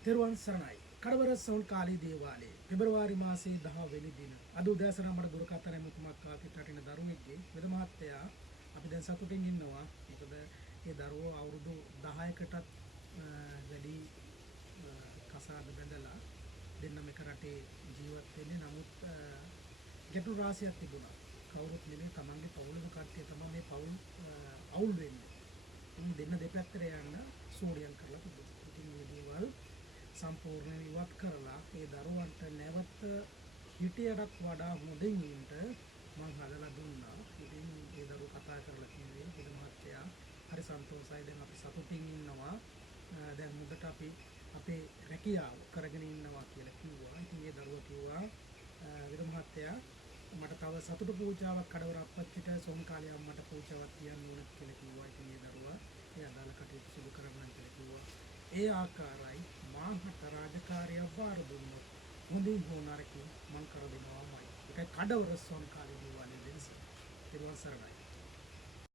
තෙරුවන් සරණයි. කඩවර සවුල් කාලී දේවාලයේ පෙබරවාරි මාසයේ 10 වෙනි දින අද උදෑසන මට දුරකථන මුතුමක් ආපිට රටින දරුවෙක්ගේ වෙද මහත්තයා අපි දැන් සතුටින් ඉන්නවා. මොකද ඒ දරුවෝ අවුරුදු 10කටත් වැඩි කසාද බැඳලා දෙන්නම එක රටේ ජීවත් වෙන්නේ. නමුත් ගැටලු රාශියක් තිබුණා. කවුරුත් නෙමෙයි තමන්ගේ පවුලක කට්ටිය තමයි මේ පවුල් අවුල් වෙන්නේ. ඉතින් දෙන්න දෙපැත්තට යන්න සූරියම් කරලා තිබුණා. ඉතින් මේ දේවල් සම්පූර්ණයෙන් ඉවත් කරලා ඒ දරුවන්ට නැවත හිටියටත් වඩා හොඳින් ඉන්න මම හදලා දුන්නා. ඉතින් ඒ දරුවෝ කතා කරලා කිව්වේ හිද මහත්තයා හරි සන්තෝෂයි, දැන් අපි සතුටින් ඉන්නවා, දැන් මුදට අපි අපේ රැකියාව කරගෙන ඉන්නවා කියලා කිව්වා. ඉතින් ඒ දරුවා කිව්වා හිද මහත්තයා මට තව සතුටු පූජාවක් කඩවර අප්පච්චිට සෝම කාලේ අම්මට පූජාවක් තියන්න ඕන කියලා කිව්වා. ඉතින් ඒ දරුවා ඒ අදාළ කටයුතු සිදු කරගන්න කියලා කිව්වා. ඒ ආකාරයි මාහට රාජකාරිය වාර දුන්නොත් හොඳින් හෝ නරකින් මං කර දෙනවාමයි. ඒකයි කඩවර සෝම කාලේ දේවාලයේ දෙනස. ඊට සරණයි.